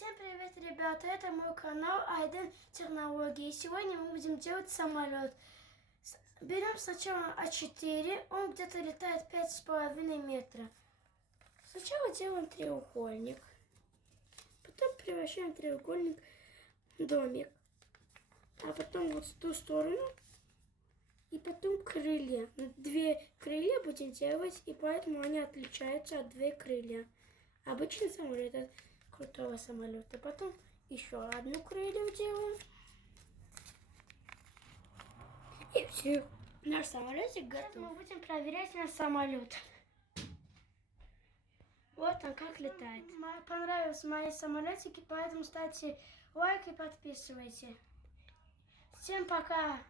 Всем привет, ребята! Это мой канал Айден Технологии. Сегодня мы будем делать самолет. Берем сначала А4, он где-то летает 5,5 метра. Сначала делаем треугольник, потом превращаем треугольник в домик, а потом вот в ту сторону, и потом крылья. Две крылья будем делать, и поэтому они отличаются от двух крылья. Обычный самолет от крутого самолета. Потом еще одну крылью делаем. И все. Наш самолетик готов. Сейчас мы будем проверять наш самолет. Вот он как летает. Понравились мои самолетики, поэтому ставьте лайк и подписывайтесь. Всем пока!